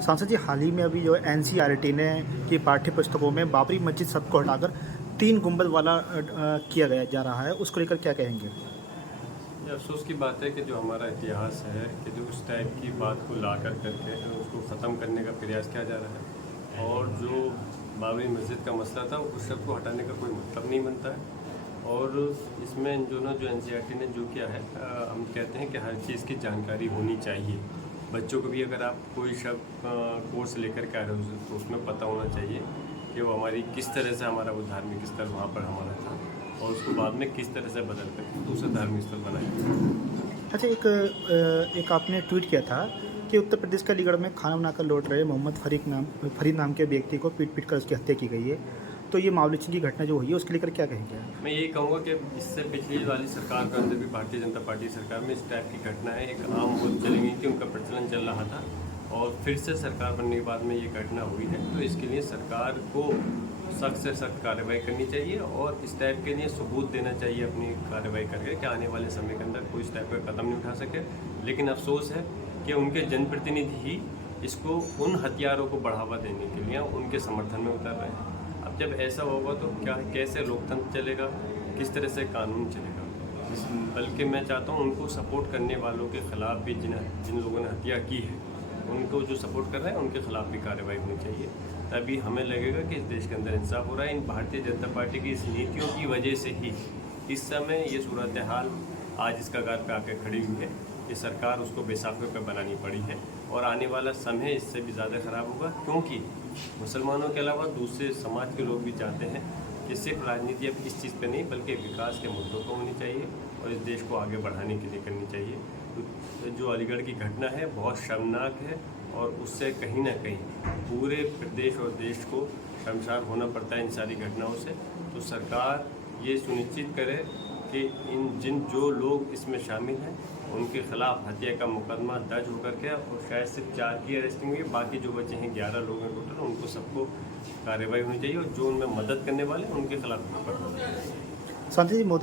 सांसद जी, हाल ही में अभी जो एनसीईआरटी ने की पाठ्य पुस्तकों में बाबरी मस्जिद सबको हटाकर 3 गुंबद वाला किया गया जा रहा है, उसको लेकर क्या कहेंगे? ये अफसोस की बात है कि जो हमारा इतिहास है कि जो उस टाइप की बात को ला कर करके उसको ख़त्म करने का प्रयास किया जा रहा है, और जो बाबरी मस्जिद का मसला था उस सब को हटाने का कोई मतलब नहीं बनता है। और इसमें जो एनसीईआरटी ने जो किया है, हम कहते हैं कि हर चीज़ की जानकारी होनी चाहिए। बच्चों को भी अगर आप कोई कोर्स लेकर के आ रहे हो तो उसमें पता होना चाहिए कि वो हमारी किस तरह से हमारा वो धार्मिक स्थल वहाँ पर हमारा था और उसको बाद में किस तरह से बदल कर दूसरा धार्मिक स्थल बनाया। अच्छा, एक आपने ट्वीट किया था कि उत्तर प्रदेश के अलीगढ़ में खाना बनाकर लौट रहे मोहम्मद फरीद नाम के व्यक्ति को पीट कर उसकी हत्या की गई है। तो ये मामूली की घटना जो हुई है उसके लेकर क्या कहेंगे? मैं यही कहूँगा कि इससे पिछली वाली सरकार के अंदर भी भारतीय जनता पार्टी सरकार में इस टाइप की घटना है, एक आम बोल चली गई थी, उनका प्रचलन चल रहा था और फिर से सरकार बनने के बाद में ये घटना हुई है। तो इसके लिए सरकार को सख्त से सख्त कार्रवाई करनी चाहिए और इस टाइप के लिए सबूत देना चाहिए अपनी कार्रवाई करके कि आने वाले समय के अंदर कोई इस टाइप का कदम नहीं उठा सके। लेकिन अफसोस है कि उनके जनप्रतिनिधि ही इसको उन हथियारों को बढ़ावा देने के लिए उनके समर्थन में उतर रहे हैं। अब जब ऐसा होगा तो क्या कैसे लोकतंत्र चलेगा, किस तरह से कानून चलेगा? बल्कि मैं चाहता हूँ उनको सपोर्ट करने वालों के ख़िलाफ़ भी जिन लोगों ने हत्या की है उनको जो सपोर्ट कर रहे हैं उनके खिलाफ भी कार्रवाई होनी चाहिए। तभी हमें लगेगा कि इस देश के अंदर इंसाफ हो रहा है। इन भारतीय जनता पार्टी की इस नीतियों की वजह से ही इस समय ये सूरत हाल आज इस कगार पे आकर खड़ी हुई है कि सरकार उसको बेसाखियों पे बनानी पड़ी है और आने वाला समय इससे भी ज़्यादा ख़राब होगा, क्योंकि मुसलमानों के अलावा दूसरे समाज के लोग भी चाहते हैं कि सिर्फ राजनीति अब इस चीज़ पे नहीं बल्कि विकास के मुद्दों पर होनी चाहिए और इस देश को आगे बढ़ाने के लिए करनी चाहिए। तो जो अलीगढ़ की घटना है बहुत शर्मनाक है और उससे कहीं ना कहीं पूरे प्रदेश और देश को शर्मसार होना पड़ता है इन सारी घटनाओं से। तो सरकार ये सुनिश्चित करे कि जो लोग इसमें शामिल हैं उनके खिलाफ हत्या का मुकदमा दर्ज होकर के और शायद सिर्फ 4 की अरेस्टिंग हुई, बाकी जो बचे हैं 11 लोग हैं टोटल, उनको सबको कार्रवाई होनी चाहिए और जो उनमें मदद करने वाले हैं उनके खिलाफ सांसद जी,